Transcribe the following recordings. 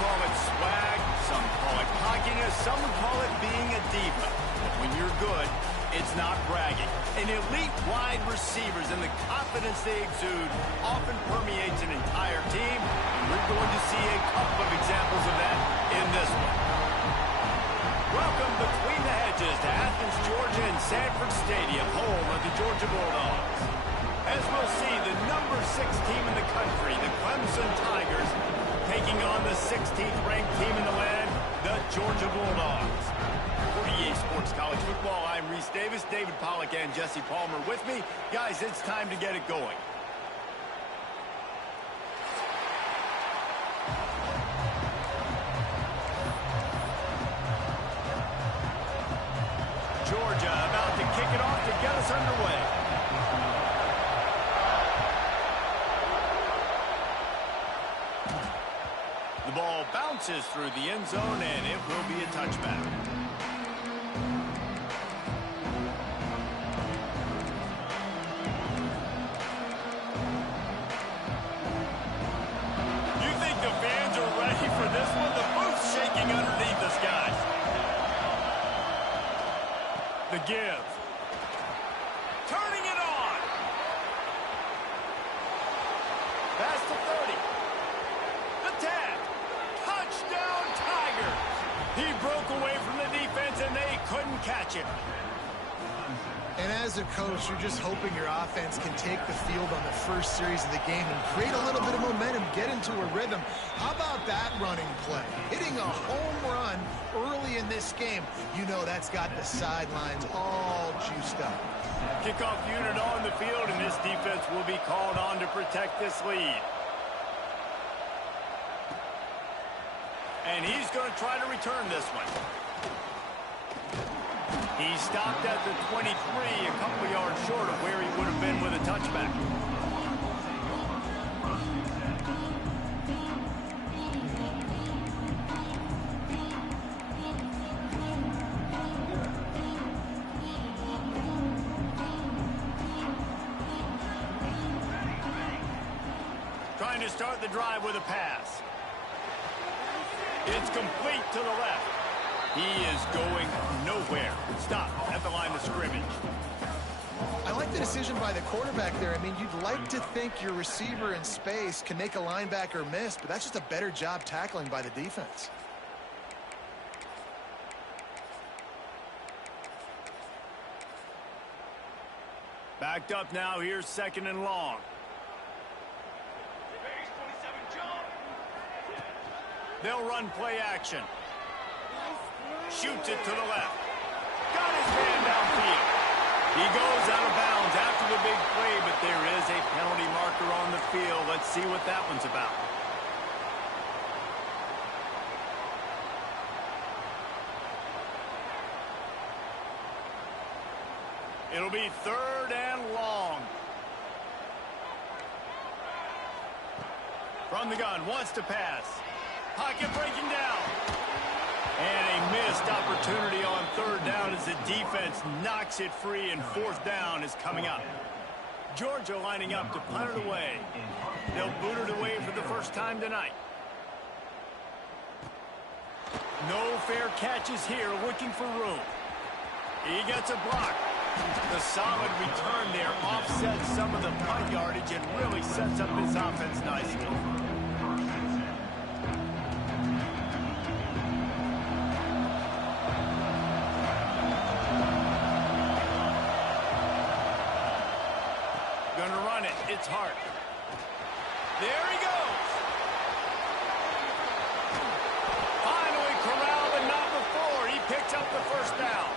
call it swag, some call it cockiness, some would call it being a diva. But when you're good, it's not bragging. An elite wide receivers and the confidence they exude often permeates an entire team, and we're going to see a couple of examples of that in this one. Welcome between the hedges to Athens, Georgia and Sanford Stadium, home of the Georgia Bulldogs. As we'll see, the number 6 team in the country, the Clemson Tigers, taking on the 16th ranked team in the land, the Georgia Bulldogs. For EA Sports College Football, I'm Reese Davis, David Pollack and Jesse Palmer with me. Guys, it's time to get it going. Georgia about to kick it off to get us underway. The ball bounces through the end zone, and it will be a touchback. You think the fans are ready for this one? The booth's shaking underneath us, guys. The give. Turning it on. Pass to 30. The tag. Touchdown, Tigers. He broke away from the defense, and they couldn't catch him. And as a coach, you're just hoping your offense can take the field on the first series of the game and create a little bit of momentum, get into a rhythm. How about that running play? Hitting a home run early in this game. You know that's got the sidelines all juiced up. Kickoff unit on the field, and this defense will be called on to protect this lead. And he's going to try to return this one. He stopped at the 23, a couple yards short of where he would have been with a touchback. Trying to start the drive with a pass. It's complete to the left. He is going nowhere. Stop at the line of scrimmage. I like the decision by the quarterback there. I mean, you'd like to think your receiver in space can make a linebacker miss, but that's just a better job tackling by the defense. Backed up now. Here's 2nd and long. They'll run play action. Shoots it to the left. Got his man downfield. He goes out of bounds after the big play, but there is a penalty marker on the field. Let's see what that one's about. It'll be 3rd and long. From the gun, wants to pass. Pocket breaking down. And a missed opportunity on 3rd down as the defense knocks it free, and 4th down is coming up. Georgia lining up to punt it away. They'll boot it away for the first time tonight. No fair catches here, looking for room. He gets a block. The solid return there offsets some of the punt yardage and really sets up this offense nicely. Gonna run it. It's Hart. There he goes. Finally corralled, but not before. He picks up the 1st down.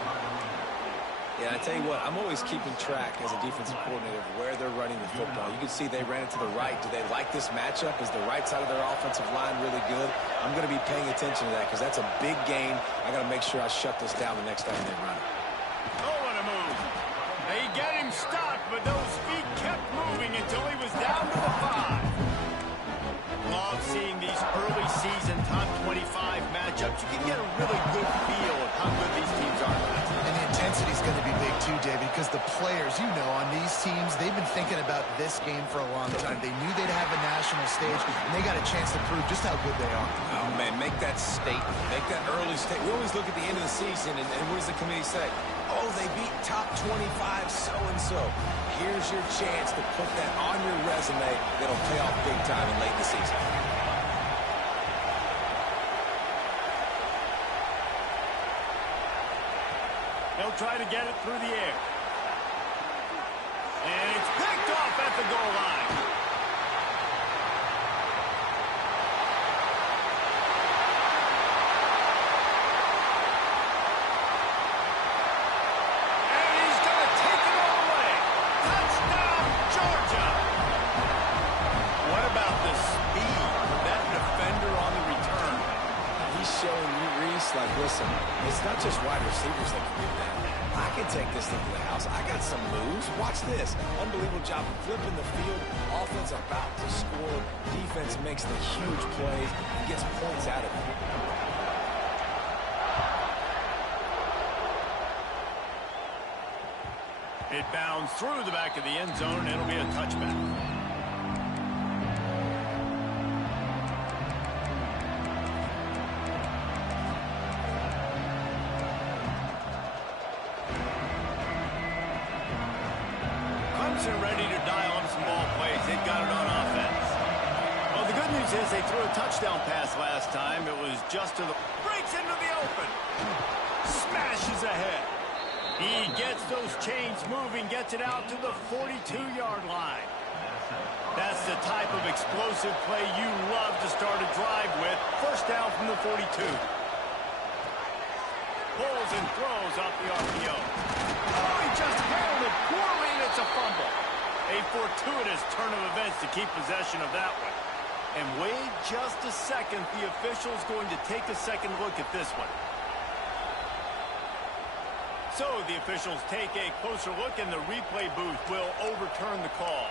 Yeah, I tell you what, I'm always keeping track as a defensive coordinator of where they're running the football. You can see they ran it to the right. Do they like this matchup? Is the right side of their offensive line really good? I'm going to be paying attention to that because that's a big gain. I got to make sure I shut this down the next time they run it. Oh, what a move. They get him stopped, but those feet kept moving until he was down to the 5. Love seeing these early season top 25 matchups. You can get a really good feel of how good these teams are. And the intensity intensity is going to be big too, David, because the players, you know, on these teams, they've been thinking about this game for a long time. They knew they'd have a national stage, and they got a chance to prove just how good they are. Oh, man, make that statement. Make that early statement. We always look at the end of the season, and what does the committee say? Oh, they beat top 25 so-and-so. Here's your chance to put that on your resume that'll pay off big time in late in the season. He'll try to get it through the air. And it's picked off at the goal line. And he's going to take it all the way. Touchdown, Georgia. What about the speed of that defender on the return? He's showing you, Reese, like, listen, it's not just wide receivers that can do that. I can take this thing to the house. I got some moves. Watch this. Unbelievable job of flipping the field. Offense about to score. Defense makes the huge plays and gets points out of it. It bounds through the back of the end zone, and it'll be a touchback. Clemson ready to dial up some ball plays. They've got it on offense. Well, the good news is they threw a touchdown pass last time. It was just to the... breaks into the open. Smashes ahead. He gets those chains moving, gets it out to the 42-yard line. That's the type of explosive play you love to start a drive with. First down from the 42. Pulls and throws off the RPO. Oh, he just handled it poorly, and it's a fumble. A fortuitous turn of events to keep possession of that one. And wait just a second. The official's going to take a second look at this one. So the officials take a closer look, and the replay booth will overturn the call.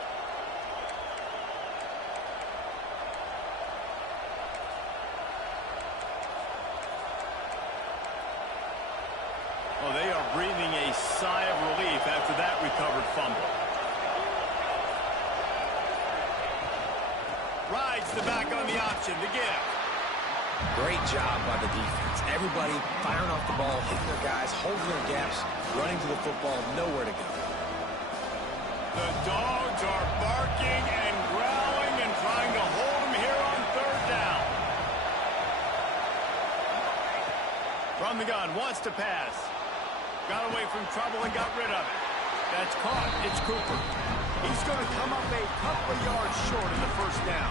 Well, they are breathing a sigh of relief after that recovered fumble. Rides the back on the option to give. Great job by the defense. Everybody firing off the ball, hitting their guys, holding their gaps, running to the football, nowhere to go. The dogs are barking and growling and trying to hold them here on third down. From the gun, wants to pass. Got away from trouble and got rid of it. That's caught. It's Cooper. He's going to come up a couple of yards short of the first down.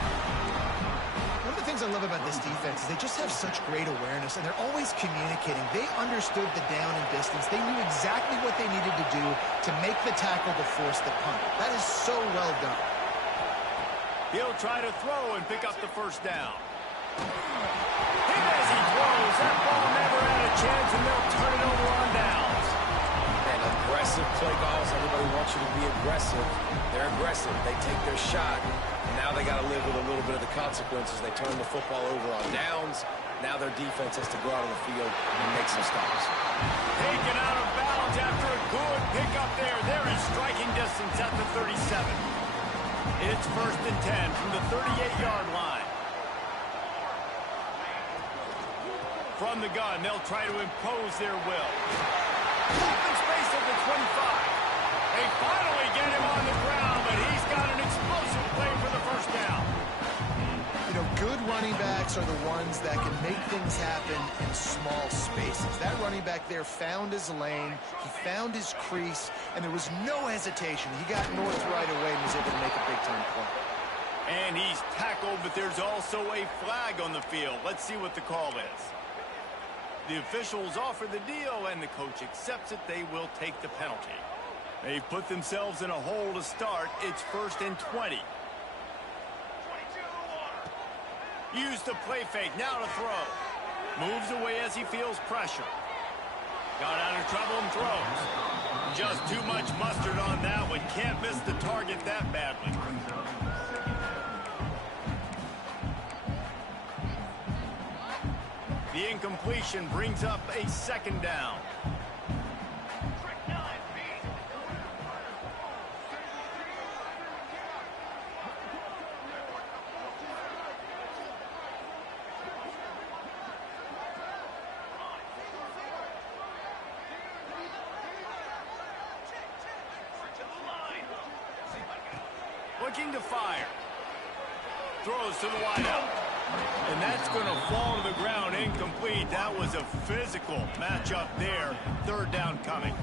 One of the things I love about this defense is they just have such great awareness, and they're always communicating. They understood the down and distance. They knew exactly what they needed to do to make the tackle to force the punt. That is so well done. He'll try to throw and pick up the first down. Hit as he throws. That ball never had a chance, and they'll turn it over on downs. And aggressive play calls. Everybody wants you to be aggressive. They're aggressive. They take their shot. Now they got to live with a little bit of the consequences. They turn the football over on downs. Now their defense has to go out on the field and make some stops. Taken out of bounds after a good pickup there. They're in striking distance at the 37. It's 1st and 10 from the 38-yard line. From the gun, they'll try to impose their will. Open space at the 25. They finally get him on the ground, but he's got an explosive play for the first down. You know, good running backs are the ones that can make things happen in small spaces. That running back there found his lane, he found his crease, and there was no hesitation. He got north right away and was able to make a big-time play. And he's tackled, but there's also a flag on the field. Let's see what the call is. The officials offer the deal, and the coach accepts it. They will take the penalty. They've put themselves in a hole to start. It's 1st and 20. Use the play fake. Now to throw. Moves away as he feels pressure. Got out of trouble and throws. Just too much mustard on that one. Can't miss the target that badly. The incompletion brings up a 2nd down. looking to fire. Throws to the wideout. And that's going to fall to the ground incomplete. That was a physical matchup there. Third down coming.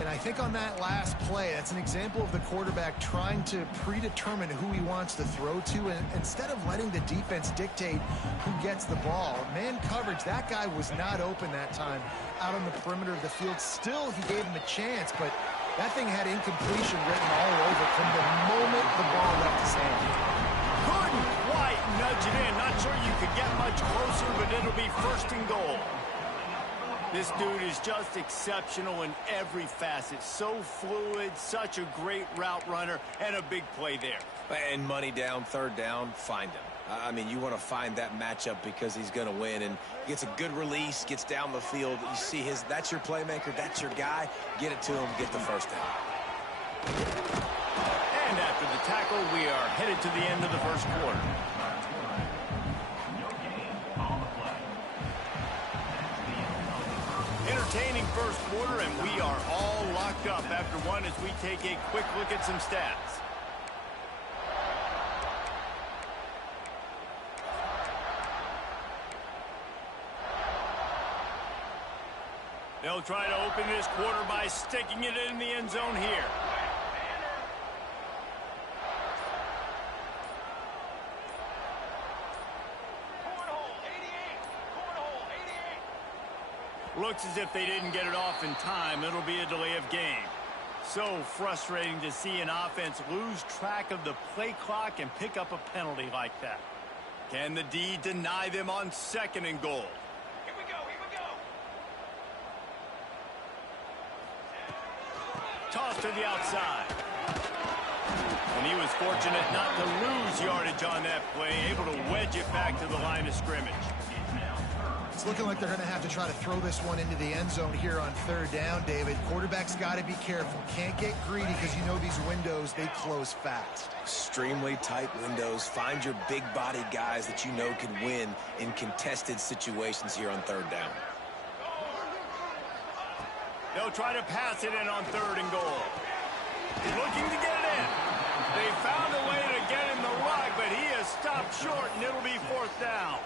And I think on that last play, that's an example of the quarterback trying to predetermine who he wants to throw to, and instead of letting the defense dictate who gets the ball. Man coverage, that guy was not open that time out on the perimeter of the field. Still, he gave him a chance, but that thing had incompletion written all over it from the moment the ball left his hand. Couldn't quite nudge it in. Not sure you could get much closer, but it'll be first and goal. This dude is just exceptional in every facet. So fluid, such a great route runner, and a big play there. And money down, third down, find him. I mean, you want to find that matchup because he's going to win, and gets a good release, gets down the field. You see that's your playmaker, that's your guy. Get it to him, get the first down. And after the tackle, we are headed to the end of the first quarter. Entertaining first quarter, and we are all locked up after one as we take a quick look at some stats. They'll try to open this quarter by sticking it in the end zone here. Looks as if they didn't get it off in time. It'll be a delay of game. So frustrating to see an offense lose track of the play clock and pick up a penalty like that. Can the D deny them on second and goal? Here we go, here we go. Toss to the outside. And he was fortunate not to lose yardage on that play, able to wedge it back to the line of scrimmage. It's looking like they're going to have to try to throw this one into the end zone here on third down, David. Quarterback's got to be careful. Can't get greedy because you know these windows, they close fast. Extremely tight windows. Find your big body guys that you know can win in contested situations here on third down. They'll try to pass it in on third and goal. Looking to get it in. They found a way to get him the rock, but he has stopped short, and it'll be fourth down.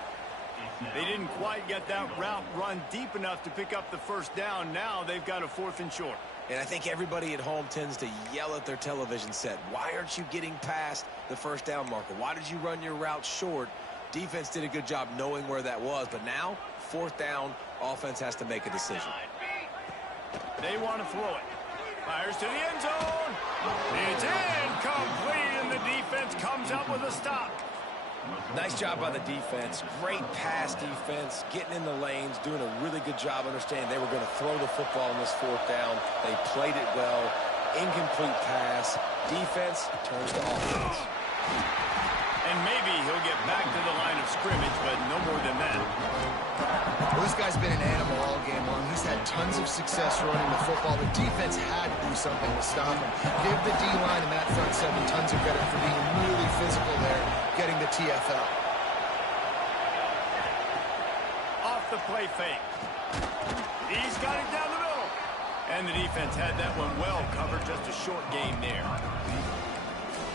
They didn't quite get that route run deep enough to pick up the first down. Now they've got a fourth and short. And I think everybody at home tends to yell at their television set. Why aren't you getting past the first down marker? Why did you run your route short? Defense did a good job knowing where that was. But now, fourth down, offense has to make a decision. They want to throw it. Fires to the end zone. It's incomplete, and the defense comes up with a stop. Nice job by the defense. Great pass defense, getting in the lanes, doing a really good job understanding they were going to throw the football on this fourth down. They played it well. Incomplete pass. Defense turns to offense. And maybe he'll get back to the line of scrimmage, but no more than that. Well, this guy's been an animal all game long. He's had tons of success running the football. The defense had to do something to stop him. Give the D-line and that front seven tons of credit for being really physical there, getting the TFL. Off the play fake. He's got it down the middle. And the defense had that one well covered. Just a short game there.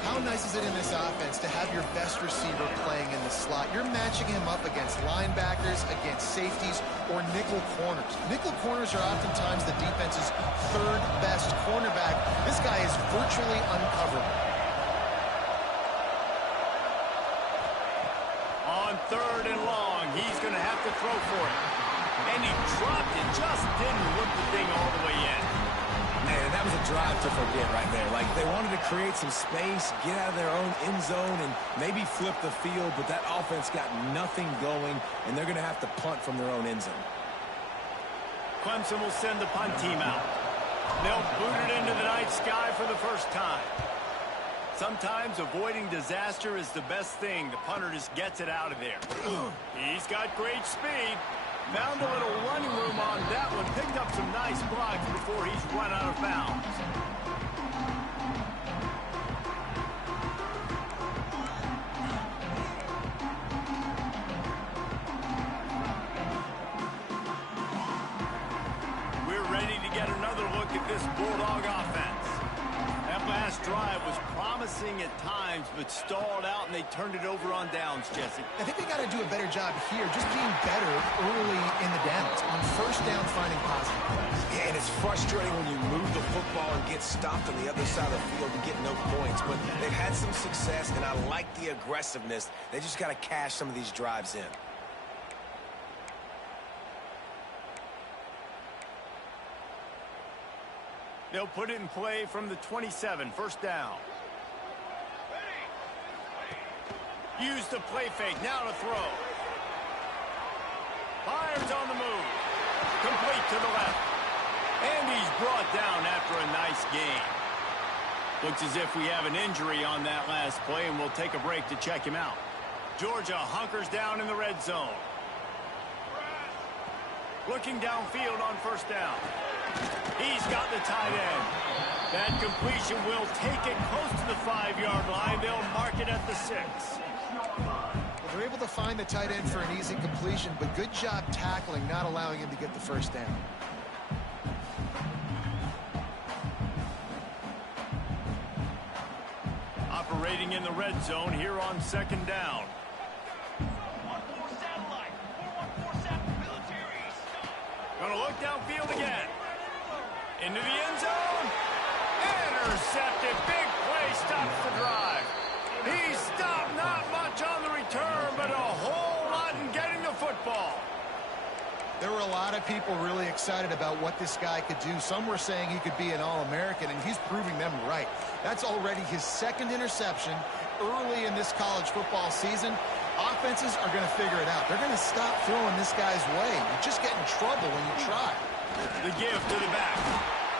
How nice is it in this offense to have your best receiver playing in the slot? You're matching him up against linebackers, against safeties, or nickel corners. Nickel corners are oftentimes the defense's third best cornerback. This guy is virtually uncoverable. On third and long, he's going to have to throw for it. And he dropped it, just didn't whip the thing all the way in. Man, that was a drive to forget right there. Like, they wanted to create some space, get out of their own end zone, and maybe flip the field, but that offense got nothing going, and they're going to have to punt from their own end zone. Clemson will send the punt team out. They'll boot it into the night sky for the first time. Sometimes avoiding disaster is the best thing. The punter just gets it out of there. He's got great speed. Found a little running room on that one. Picked up some nice blocks before he's run out of bounds. We're ready to get another look at this Bulldog offense. That last drive was promising at times, but stalled out, and they turned it over on downs, Jesse. I think they got to do a better job here, just being better early in the downs, on first down finding positive plays. Yeah, and it's frustrating when you move the football and get stopped on the other side of the field and get no points. But they've had some success, and I like the aggressiveness. They just got to cash some of these drives in. They'll put it in play from the 27, first down. Use the play fake, now to throw. Fires on the move. Complete to the left. And he's brought down after a nice gain. Looks as if we have an injury on that last play, and we'll take a break to check him out. Georgia hunkers down in the red zone. Looking downfield on first down. He's got the tight end. That completion will take it close to the 5-yard line. They'll mark it at the 6. Well, they're able to find the tight end for an easy completion, but good job tackling, not allowing him to get the first down. Operating in the red zone here on second down. 414 satellite. 414 military. Gonna look downfield again. Into the end zone. Intercepted. Big play stops the drive. He stopped not much on the return, but a whole lot in getting the football. There were a lot of people really excited about what this guy could do. Some were saying he could be an All-American, and he's proving them right. That's already his second interception early in this college football season. Offenses are going to figure it out. They're going to stop throwing this guy's way. You just get in trouble when you try. The give to the back.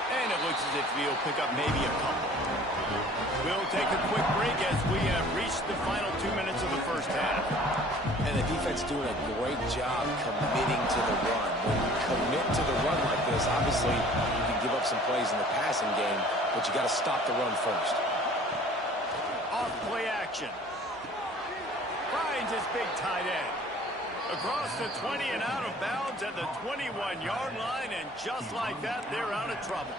And it looks as if he'll pick up maybe a couple. We'll take a quick break as we have reached the final 2 minutes of the first half. And the defense doing a great job committing to the run. When you commit to the run like this, obviously you can give up some plays in the passing game, but you got to stop the run first. Off play action. Finds his big tight end. Across the 20 and out of bounds at the 21-yard line, and just like that, they're out of trouble.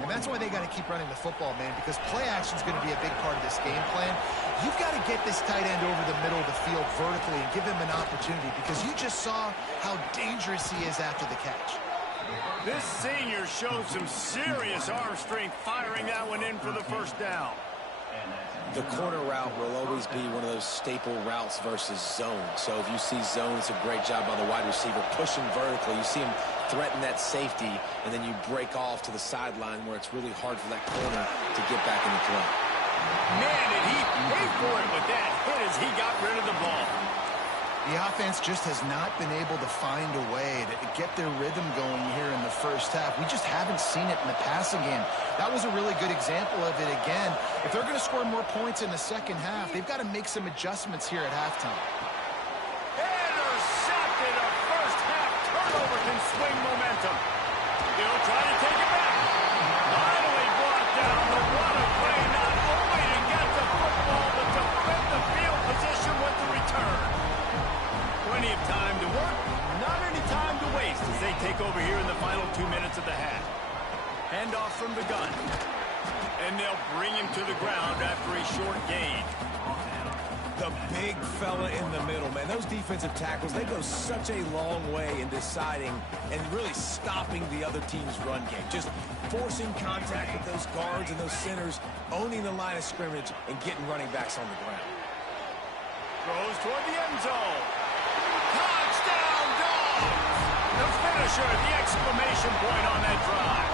And that's why they got to keep running the football, man, because play action is going to be a big part of this game plan. You've got to get this tight end over the middle of the field vertically and give him an opportunity, because you just saw how dangerous he is after the catch. This senior showed some serious arm strength firing that one in for the first down. The corner route will always be one of those staple routes versus zone. So if you see zone, it's a great job by the wide receiver pushing vertically. You see him threaten that safety, and then you break off to the sideline where it's really hard for that corner to get back in the play. Man, did he pay for it with that hit as he got rid of the ball. The offense just has not been able to find a way to get their rhythm going here in the first half. We just haven't seen it in the passing game. That was a really good example of it again. If they're going to score more points in the second half, they've got to make some adjustments here at halftime. Intercepted. A first half turnover can swing momentum. They'll try to take it back. Finally brought down. The run of play not only to get the football, but to win the field position with the return. Plenty of time to work, not any time to waste as they take over here in the final 2 minutes of the half. Handoff from the gun. And they'll bring him to the ground after a short gain. The big fella in the middle, man. Those defensive tackles, they go such a long way in deciding and really stopping the other team's run game. Just forcing contact with those guards and those centers, owning the line of scrimmage, and getting running backs on the ground. Throws toward the end zone. Touchdown, Dogs! The finisher, the exclamation point on that drive.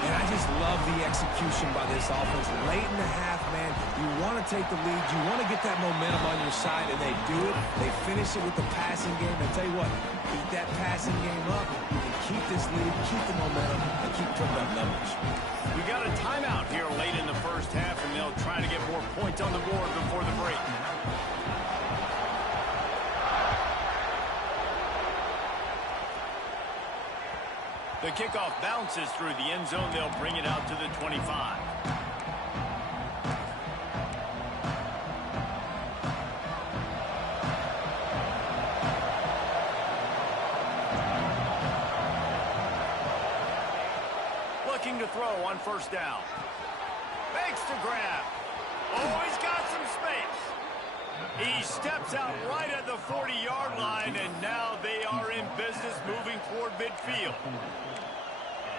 And I just love the execution by this offense. Late in the half, man, you want to take the lead. You want to get that momentum on your side, and they do it. They finish it with the passing game. And tell you what, keep that passing game up. You can keep this lead, keep the momentum, and keep putting up numbers. We got a timeout here late in the first half, and they'll try to get more points on the board before the break. The kickoff bounces through the end zone. They'll bring it out to the 25. Pitching to throw on first down. Fakes to grab. Oh, he's got some space. He steps out right at the 40-yard line, and now they are in business moving toward midfield.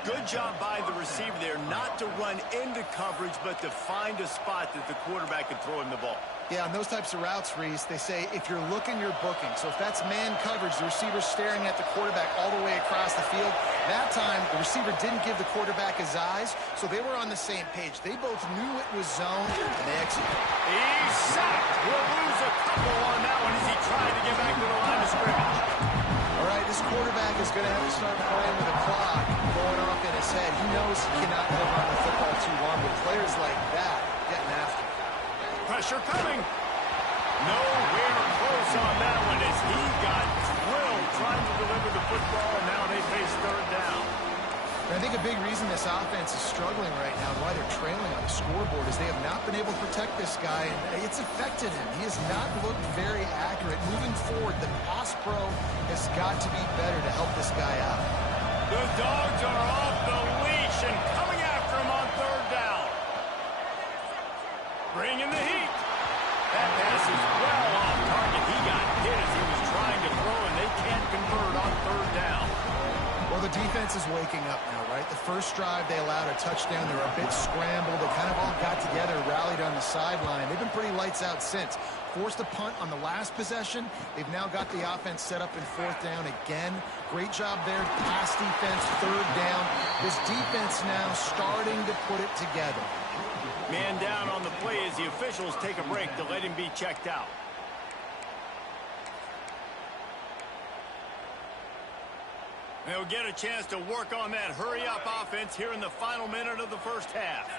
Good job by the receiver there not to run into coverage, but to find a spot that the quarterback can throw him the ball. Yeah, on those types of routes, Reese, they say if you're looking, you're booking. So if that's man coverage, the receiver's staring at the quarterback all the way across the field. That time, the receiver didn't give the quarterback his eyes, so they were on the same page. They both knew it was zone, and they executed. He's sacked. He'll lose a couple on that one as he tried to get back to the line of scrimmage. All right, this quarterback is going to have to start playing with a clock going off in his head. He knows he cannot hold on to the football too long, with players like that getting after him. Pressure coming. Nowhere close on that one as he got drilled trying to deliver the football, and now they face third down. And I think a big reason this offense is struggling right now and why they're trailing on the scoreboard is they have not been able to protect this guy, and it's affected him. He has not looked very accurate. Moving forward, the pass pro has got to be better to help this guy out. The Dogs are off the leash and coming after him on third down. Bringing the heat. That pass is well off target. He got hit as he was trying to throw, and they can't convert on third down. Well, the defense is waking up now, right? The first drive, they allowed a touchdown. They were a bit scrambled. They kind of all got together, rallied on the sideline. They've been pretty lights out since. Forced a punt on the last possession. They've now got the offense set up in fourth down again. Great job there. Pass defense, third down. This defense now starting to put it together. Man down on the play as the officials take a break to let him be checked out. They'll get a chance to work on that hurry-up offense here in the final minute of the first half.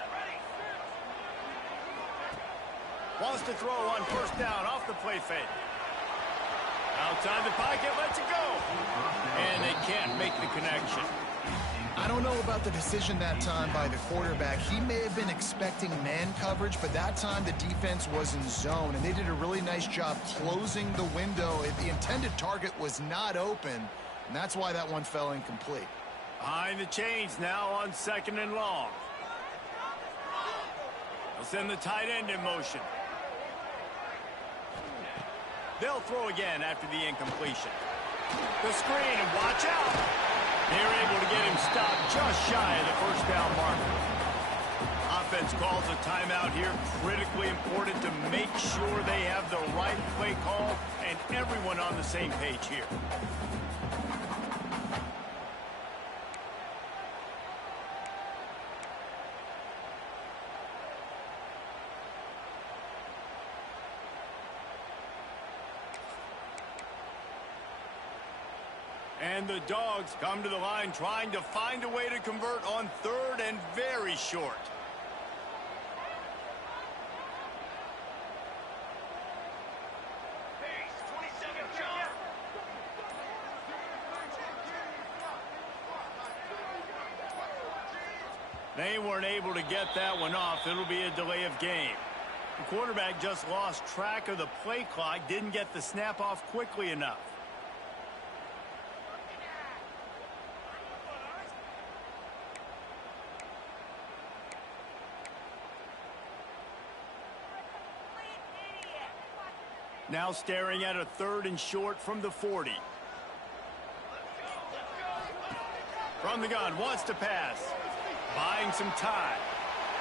Wants to throw on first down off the play fake. Outside the pocket, lets it go. And they can't make the connection. I don't know about the decision that time by the quarterback. He may have been expecting man coverage, but that time the defense was in zone, and they did a really nice job closing the window. The intended target was not open, and that's why that one fell incomplete. Behind the chains now on second and long. They'll send the tight end in motion. They'll throw again after the incompletion. The screen, and watch out. They're able to get him stopped just shy of the first down marker. Offense calls a timeout here. Critically important to make sure they have the right play call and everyone on the same page here. And the Dogs come to the line trying to find a way to convert on third and very short. They weren't able to get that one off. It'll be a delay of game. The quarterback just lost track of the play clock, didn't get the snap off quickly enough. Now staring at a third and short from the 40. From the gun, wants to pass. Buying some time.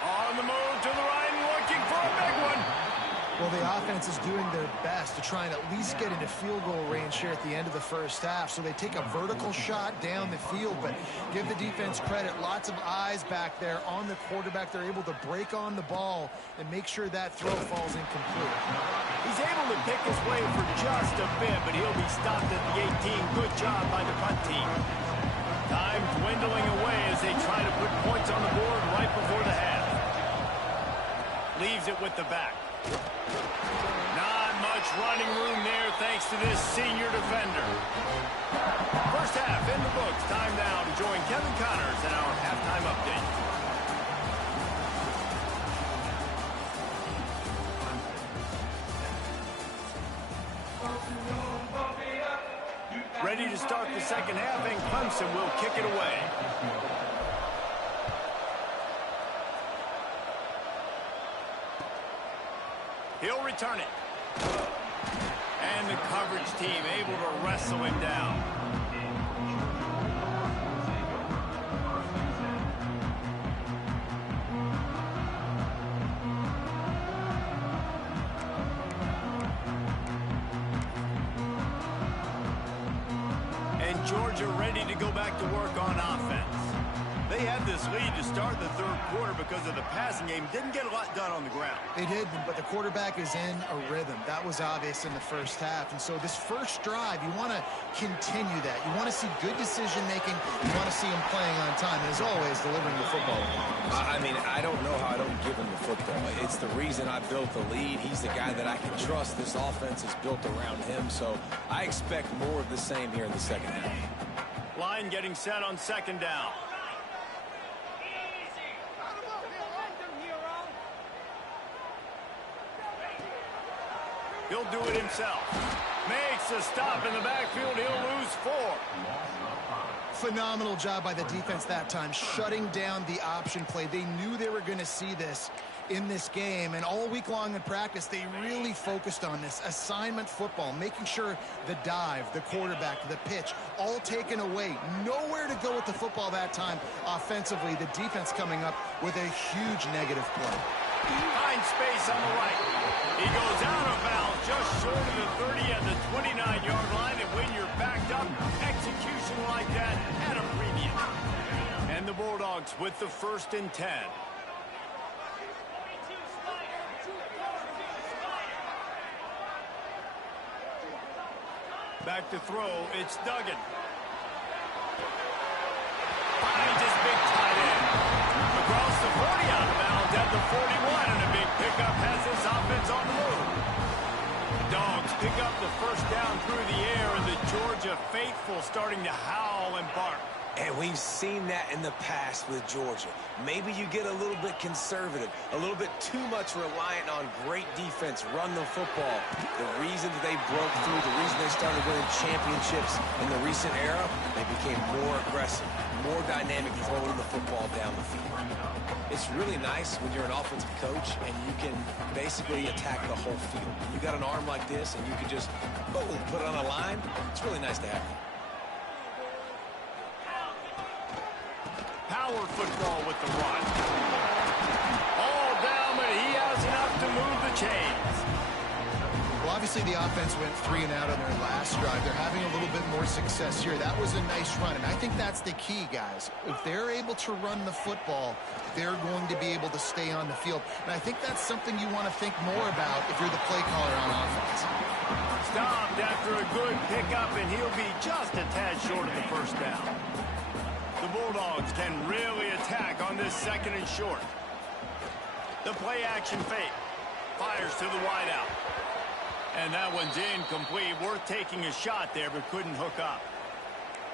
On the move to the right, looking for a big one. Well, the offense is doing their best to try and at least get into field goal range here at the end of the first half. So they take a vertical shot down the field, but give the defense credit. Lots of eyes back there on the quarterback. They're able to break on the ball and make sure that throw falls incomplete. He's able to pick his way for just a bit, but he'll be stopped at the 18. Good job by the punt team. Time dwindling away as they try to put points on the board right before the half. Leaves it with the back. Not much running room there thanks to this senior defender. First half in the books. Time now to join Kevin Connors in our halftime update. Ready to start the second half, and Clemson will kick it away. He'll return it. And the coverage team able to wrestle him down. And Georgia ready to go back to work on offense. They had this lead to start the third quarter because of the passing game. Didn't get a lot done on the ground. They did, but the quarterback is in a rhythm. That was obvious in the first half. And so this first drive, you want to continue that. You want to see good decision-making. You want to see him playing on time. And as always, delivering the football. I mean, I don't know how I don't give him the football. It's the reason I built the lead. He's the guy that I can trust. This offense is built around him. So I expect more of the same here in the second half. Line getting set on second down. He'll do it himself. Makes a stop in the backfield. He'll lose 4. Phenomenal job by the defense that time, shutting down the option play. They knew they were going to see this in this game, and all week long in practice, they really focused on this assignment football, making sure the dive, the quarterback, the pitch, all taken away. Nowhere to go with the football that time offensively. The defense coming up with a huge negative play. Finds space on the right. He goes out of bounds just short of the 30 at the 29-yard line, and when you're backed up, execution like that at a premium. And the Bulldogs with the 1st and 10. Back to throw, it's Duggan. Finds his big tight end. Across the 40 out of bounds at the 41, and a big pickup has this offense on the move. The Dogs pick up the 1st down through the air, and the Georgia faithful starting to howl and bark. And we've seen that in the past with Georgia. Maybe you get a little bit conservative, a little bit too much reliant on great defense, run the football. The reason that they broke through, the reason they started winning championships in the recent era, they became more aggressive, more dynamic, throwing the football down the field. It's really nice when you're an offensive coach and you can basically attack the whole field. You got an arm like this and you can just, boom, put it on a line. It's really nice to have that. Power football with the run. All down, but he has enough to move the chains. Well, obviously the offense went 3 and out on their last drive. They're having a little bit more success here. That was a nice run, and I think that's the key, guys. If they're able to run the football, they're going to be able to stay on the field. And I think that's something you want to think more about if you're the play caller on offense. Stopped after a good pickup, and he'll be just a tad short of the 1st down. The Bulldogs can really attack on this 2nd and short. The play action fake. Fires to the wideout. And that one's incomplete. Worth taking a shot there, but couldn't hook up.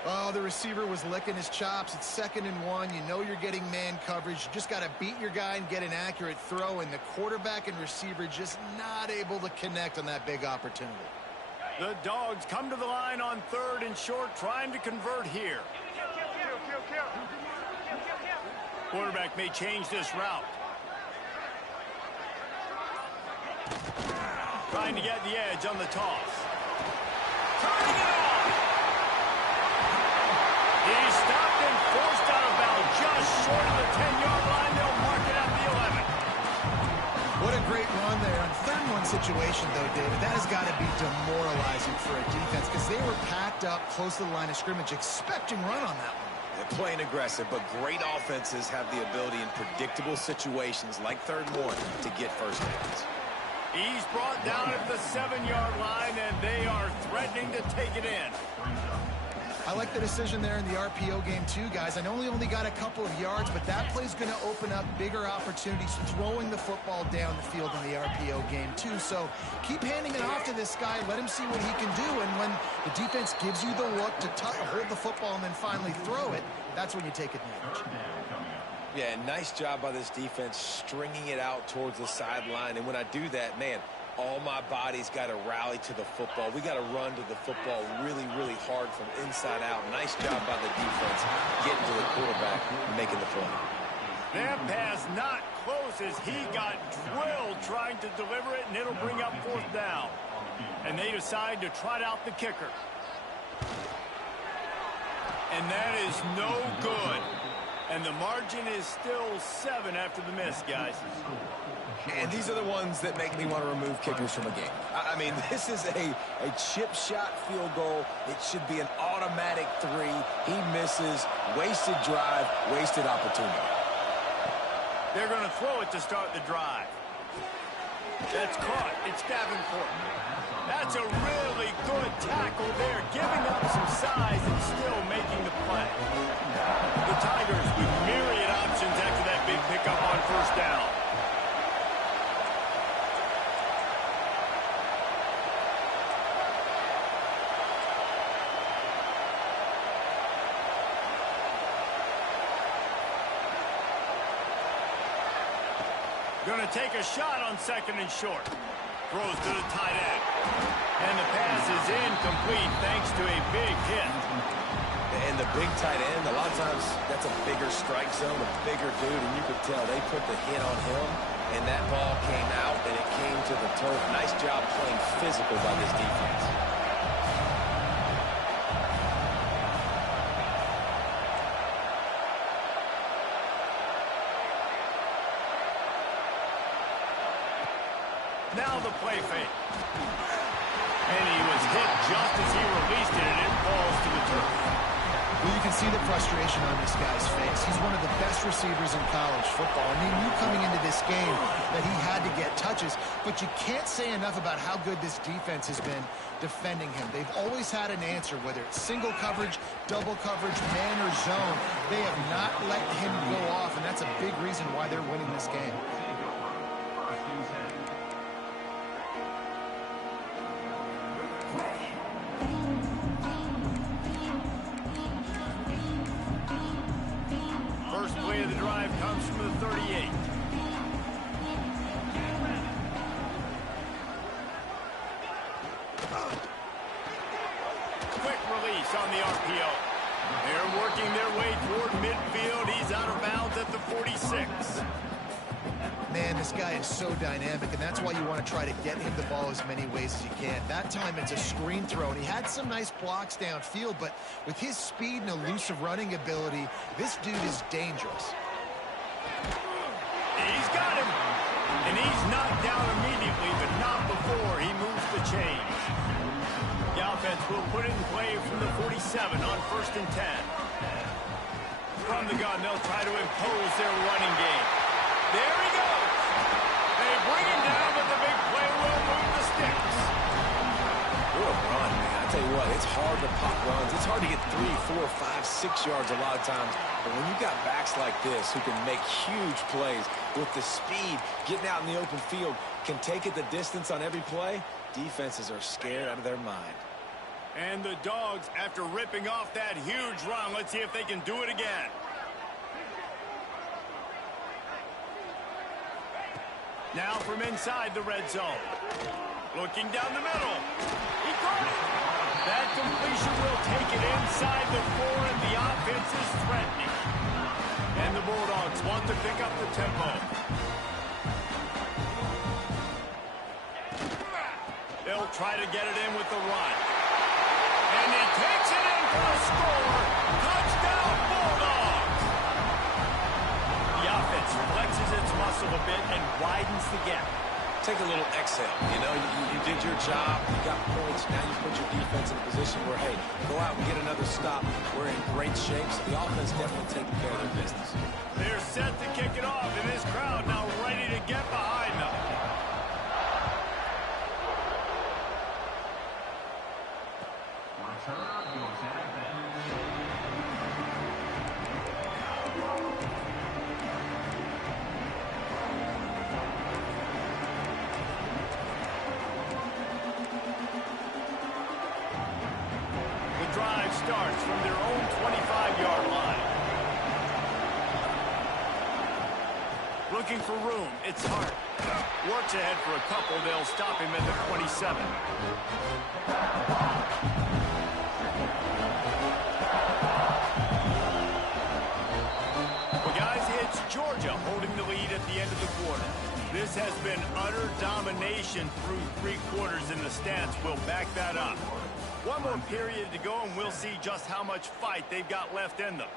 Oh, the receiver was licking his chops. It's 2nd and 1. You know you're getting man coverage. You just got to beat your guy and get an accurate throw. And the quarterback and receiver just not able to connect on that big opportunity. The Dogs come to the line on 3rd and short, trying to convert here. Quarterback may change this route. Trying to get the edge on the toss. Turning it off. He's stopped and forced out of bounds just short of the 10-yard line. They'll mark it at the 11. What a great run there. On 3rd and 1 situation, though, David, that has got to be demoralizing for a defense because they were packed up close to the line of scrimmage, expecting run on that one. They're playing aggressive, but great offenses have the ability in predictable situations like 3rd and 1 to get 1st downs. He's brought down at the 7-yard line, and they are threatening to take it in. I like the decision there in the RPO game too, guys. I know he only got a couple of yards, but that play's going to open up bigger opportunities throwing the football down the field in the RPO game too. So keep handing it off to this guy. Let him see what he can do. And when the defense gives you the look to hold the football and then finally throw it, that's when you take advantage. Yeah, nice job by this defense stringing it out towards the sideline. And when I do that, man, all my body's got to rally to the football. We got to run to the football really, really hard from inside out. Nice job by the defense getting to the quarterback and making the play. That pass not close as he got drilled trying to deliver it, and it'll bring up 4th down. And they decide to trot out the kicker. And that is no good. And the margin is still 7 after the miss, guys. And these are the ones that make me want to remove kickers from a game. I mean, this is a chip shot field goal. It should be an automatic 3. He misses. Wasted drive, wasted opportunity. They're going to throw it to start the drive. That's caught. It's Davenport. That's a really good tackle there, giving up some size and still making the play. The Tigers with myriad options after that big pickup on 1st down. Going to take a shot on 2nd and short. Throws to the tight end. And the pass is incomplete thanks to a big hit. And the big tight end, a lot of times that's a bigger strike zone, a bigger dude, and you could tell they put the hit on him, and that ball came out, and it came to the turf. Nice job playing physical by this defense. Now the play fake. And he was hit just as he released it, and it falls to the turf. Well, you can see the frustration on this guy's face. He's one of the best receivers in college football. And he knew coming into this game that he had to get touches. But you can't say enough about how good this defense has been defending him. They've always had an answer, whether it's single coverage, double coverage, man or zone. They have not let him go off, and that's a big reason why they're winning this game. Play of the drive comes from the 38. Quick release on the RPO. They're working their way toward midfield. He's out of bounds at the 46. Man, this guy is so dynamic, and that's why you want to try to get him the ball as many ways as you can. That time it's a screen throw, and he had some nice blocks downfield, but with his speed and elusive running ability, this dude is dangerous. He's got him. And he's knocked down immediately, but not before he moves the chains. The offense will put it in play from the 47 on 1st and 10. From the gun, they'll try to impose their running game. There he goes. They bring him down, but the big play will move the sticks. What a run, man. I tell you what, it's hard to pop runs. It's hard to get 3, 4, 5, 6 yards a lot of times. But when you've got backs like this who can make huge plays with the speed, getting out in the open field, can take it the distance on every play, defenses are scared out of their mind. And the Dogs, after ripping off that huge run, let's see if they can do it again. Now from inside the red zone. Looking down the middle. He caught it. That completion will take it inside the 4, and the offense is threatening. And the Bulldogs want to pick up the tempo. They'll try to get it in with the run. And he takes it in for a score. Touchdown, Bulldogs! The offense flexes its muscle a bit and widens the gap. Take a little exhale. You know, you did your job. You got points. Now you put your defense in a position where, hey, go out and get another stop. We're in great shape, so the offense definitely taking care of their business. They're set to kick it off, and this crowd now ready to get behind them. Drive starts from their own 25-yard line. Looking for room. It's hard. Works ahead for a couple. They'll stop him at the 27. Well, guys, it's Georgia domination through 3 quarters, and the stats will back that up. One more period to go, and we'll see just how much fight they've got left in them.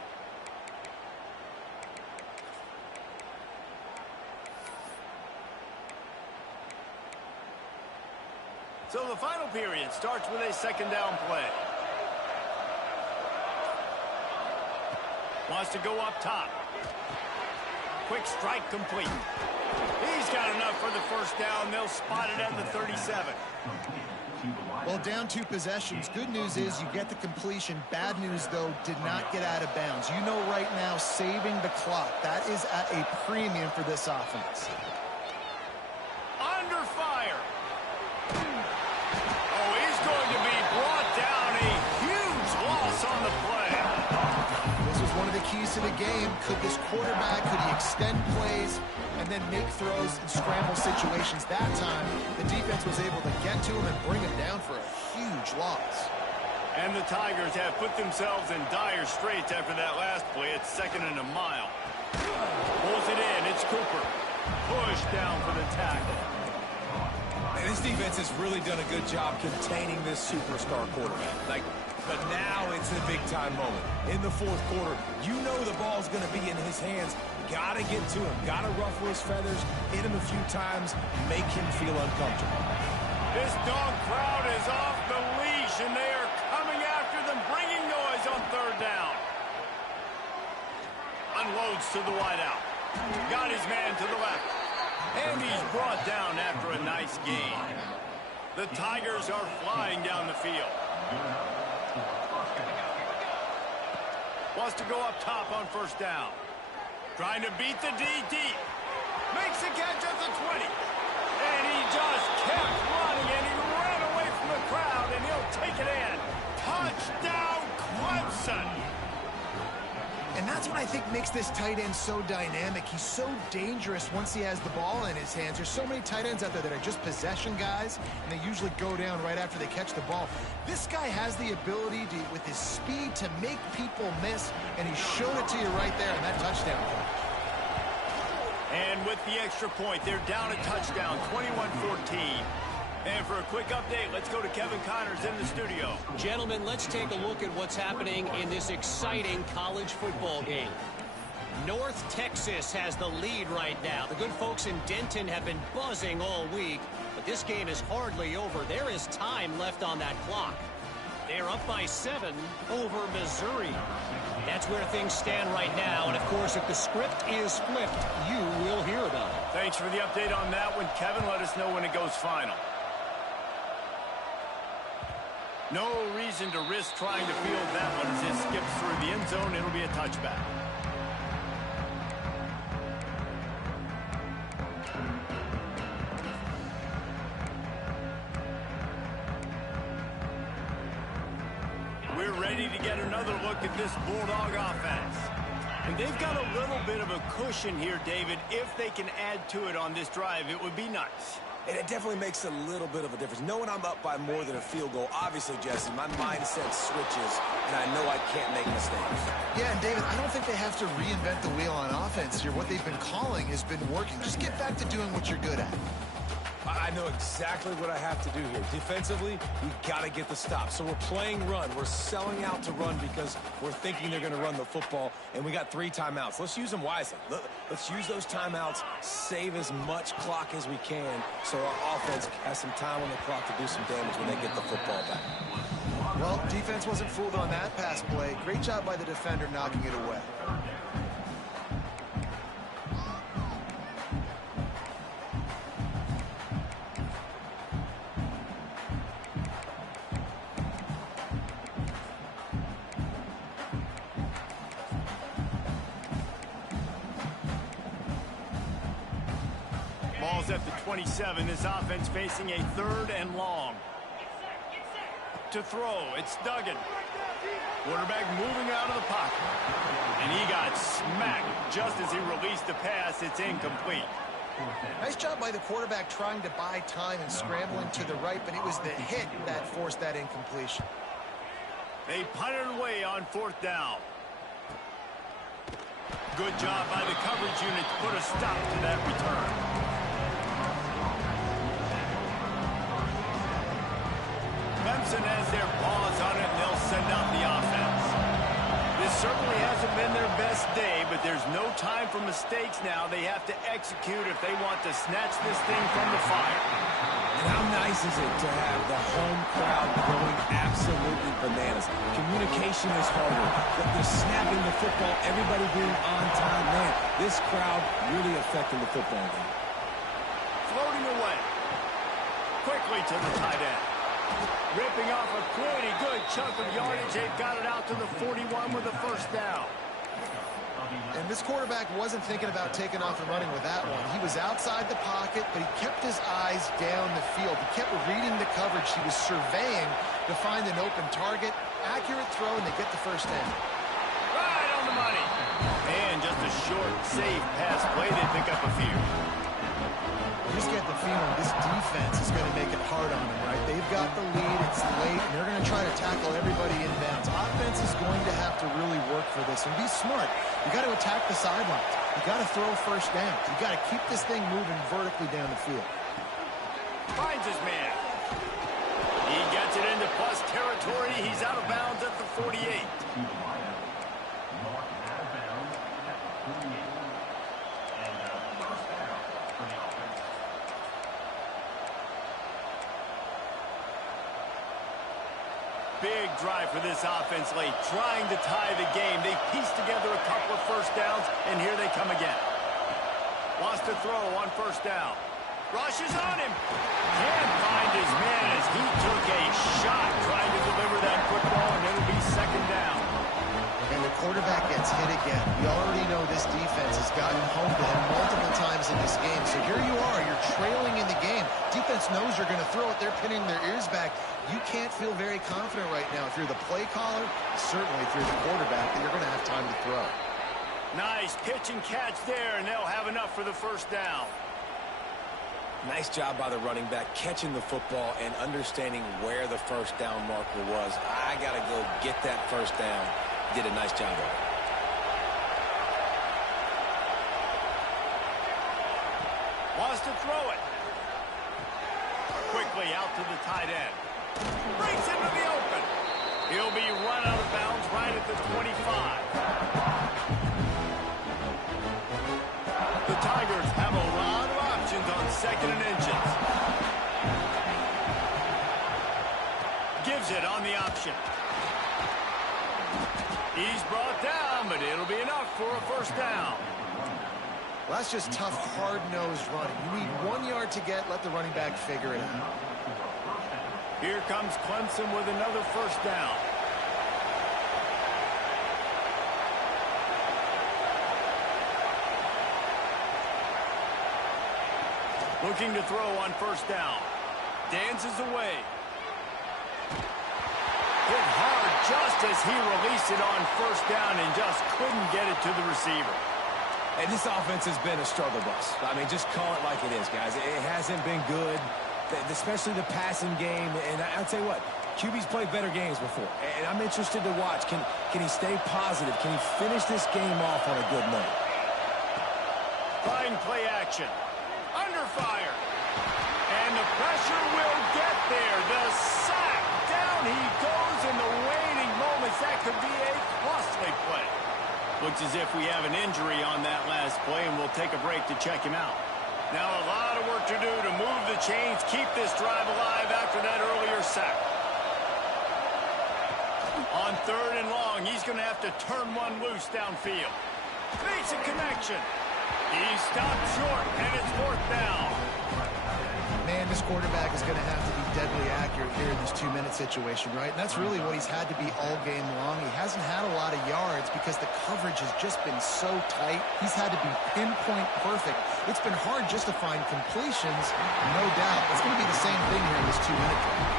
So the final period starts with a second down play. Wants to go up top. Quick strike complete. He's got enough for the first down. They'll spot it at the 37. Well, down 2 possessions. Good news is you get the completion. Bad news, though, did not get out of bounds. You know right now, saving the clock. That is at a premium for this offense. Under fire. Oh, he's going to be brought down. A huge loss on the play. This was one of the keys to the game. Could this quarterback, could he extend plays and then make throws in scramble situations? That time, the defense was able to get to him and bring him down for a huge loss. And the Tigers have put themselves in dire straits after that last play. It's 2nd and a mile. Pulls it in. It's Cooper. Push down for the tackle. And this defense has really done a good job containing this superstar quarterback. But now it's a big-time moment. In the 4th quarter, you know the ball's going to be in his hands. Got to get to him. Got to ruffle his feathers, hit him a few times, make him feel uncomfortable. This dog crowd is off the leash, and they are coming after them, bringing noise on 3rd down. Unloads to the wideout. Got his man to the left. And he's brought down after a nice gain. The Tigers are flying down the field. Wants to go up top on 1st down. Trying to beat the D deep. Makes a catch at the 20. And he just kept running, and he ran away from the crowd, and he'll take it in. Touchdown, Clemson. And that's what I think makes this tight end so dynamic. He's so dangerous once he has the ball in his hands. There's so many tight ends out there that are just possession guys, and they usually go down right after they catch the ball. This guy has the ability to, with his speed, to make people miss, and he showed it to you right there in that touchdown play. And with the extra point, they're down a touchdown, 21-14. And for a quick update, let's go to Kevin Connors in the studio. Gentlemen, let's take a look at what's happening in this exciting college football game. North Texas has the lead right now. The good folks in Denton have been buzzing all week, but this game is hardly over. There is time left on that clock. They're up by 7 over Missouri. That's where things stand right now, and of course, if the script is flipped, you will hear about it. Thanks for the update on that one, Kevin. Let us know when it goes final. No reason to risk trying to field that one as it skips through the end zone. It'll be a touchback. We're ready to get another look at this Bulldog offense. And they've got a little bit of a cushion here, David. If they can add to it on this drive, it would be nice. And it definitely makes a little bit of a difference. Knowing I'm up by more than a field goal, obviously, Jesse, my mindset switches, and I know I can't make mistakes. Yeah, and David, I don't think they have to reinvent the wheel on offense here. What they've been calling has been working. Just get back to doing what you're good at. I know exactly what I have to do here. Defensively, we've got to get the stop. So we're playing run. We're selling out to run because we're thinking they're going to run the football, and we got 3 timeouts. Let's use them wisely. Let's use those timeouts, save as much clock as we can so our offense has some time on the clock to do some damage when they get the football back. Well, defense wasn't fooled on that pass play. Great job by the defender knocking it away. Ball's at the 27. This offense facing a 3rd and long. To throw, it's Duggan. Quarterback moving out of the pocket. And he got smacked just as he released the pass. It's incomplete. Nice job by the quarterback trying to buy time and scrambling to the right, but it was the hit that forced that incompletion. They punted away on 4th down. Good job by the coverage unit to put a stop to that return. Clemson has their paws on it, and they'll send out the offense. This certainly hasn't been their best day, but there's no time for mistakes now. They have to execute if they want to snatch this thing from the fire. And how nice is it to have the home crowd going absolutely bananas? Communication is harder. They're snapping the football, everybody being on time. Man, this crowd really affecting the football game. Floating away. Quickly to the tight end. Ripping off a pretty good chunk of yardage. They've got it out to the 41 with a first down. And this quarterback wasn't thinking about taking off and running with that one. He was outside the pocket, but he kept his eyes down the field. He kept reading the coverage. He was surveying to find an open target. Accurate throw, and they get the first down. Right on the money. And just a short, safe pass play. They pick up a few. I just get the feeling this defense is going to make it hard on them, right? They've got the lead, it's late, and they're going to try to tackle everybody inbounds. Offense is going to have to really work for this and be smart. You got to attack the sidelines. You got to throw first downs. You got to keep this thing moving vertically down the field. Finds his man. He gets it into plus territory. He's out of bounds at the 48. Big drive for this offense late, trying to tie the game. They pieced together a couple of first downs, and here they come again. Lost a throw on first down. Rushes on him. Can't find his man as he took a shot trying to deliver that football, and it'll be second down. And the quarterback gets hit again. We already know this defense has gotten home to him multiple times in this game. So here you are, you're trailing in the game. Defense knows you're going to throw it. They're pinning their ears back. You can't feel very confident right now. If you're the play caller, certainly if you're the quarterback, that you're going to have time to throw. Nice pitch and catch there, and they'll have enough for the first down. Nice job by the running back, catching the football and understanding where the first down marker was. I got to go get that first down. Did a nice job of it. Wants to throw it. Quickly out to the tight end. Breaks into the open. He'll be run out of bounds right at the 25. The Tigers have a lot of options on second and inches. Gives it on the option. He's brought down, but it'll be enough for a first down. Well, that's just tough, hard-nosed running. You need 1 yard to get, let the running back figure it out. Here comes Clemson with another first down. Looking to throw on first down. Dances away. Hit hard just as he released it on first down and just couldn't get it to the receiver. And this offense has been a struggle bus. I mean, just call it like it is, guys. It hasn't been good, especially the passing game. And I'll tell you what, QB's played better games before. And I'm interested to watch. Can he stay positive? Can he finish this game off on a good note? Fine play action. Under fire. And the pressure will get there. The sack. Down he goes in the waning moments. That could be a costly play. Looks as if we have an injury on that last play, and we'll take a break to check him out. Now a lot of work to do to move the chains, keep this drive alive after that earlier sack. On third and long, he's going to have to turn one loose downfield. Makes a connection. He stopped short, and it's fourth down. Man, this quarterback is going to have to be deadly accurate here in this 2-minute situation, right? And that's really what he's had to be all game long. He hasn't had a lot of yards because the coverage has just been so tight. He's had to be pinpoint perfect. It's been hard just to find completions, no doubt. It's going to be the same thing here in this 2-minute drive.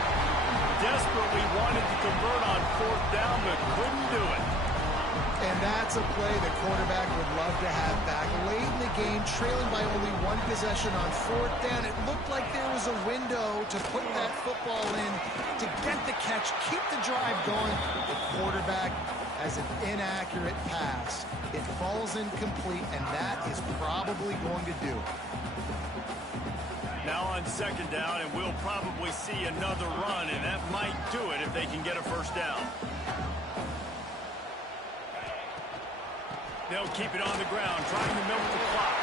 Desperately wanted to convert on fourth down, but couldn't do it. And that's a play the quarterback would love to have back. Late in the game, trailing by only one possession on fourth down. It looked like there was a window to put that football in, to get the catch, keep the drive going. The quarterback as an inaccurate pass. It falls incomplete, and that is probably going to do it. Now on second down, and we'll probably see another run, and that might do it if they can get a first down. They'll keep it on the ground, trying to milk the clock.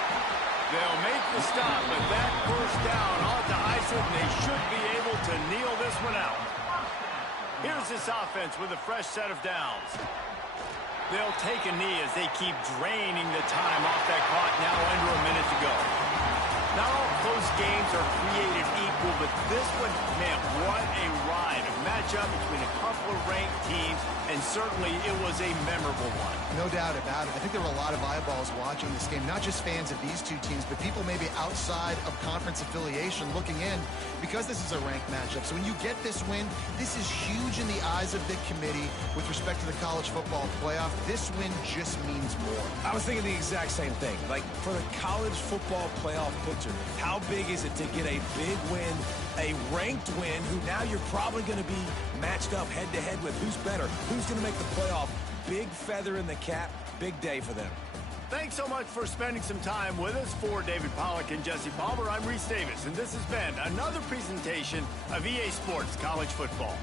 They'll make the stop, but that first down ought to ice it, and they should be able to kneel this one out. Here's this offense with a fresh set of downs. They'll take a knee as they keep draining the time off that clock, now under a minute to go. Not all close games are created equal, but this one, man, what a ride. A matchup between a couple of ranked teams, and certainly it was a memorable one. No doubt about it. I think there were a lot of eyeballs watching this game, not just fans of these two teams, but people maybe outside of conference affiliation looking in because this is a ranked matchup. So when you get this win, this is huge in the eyes of the committee with respect to the college football playoff. This win just means more. I was thinking the exact same thing. Like, for the college football playoff picture, how big is it to get a big win, a ranked win, who now you're probably going to be matched up head-to-head with who's better, who's going to make the playoff. Big feather in the cap, big day for them. Thanks so much for spending some time with us. For David Pollack and Jesse Palmer, I'm Reese Davis, and this has been another presentation of EA Sports College Football.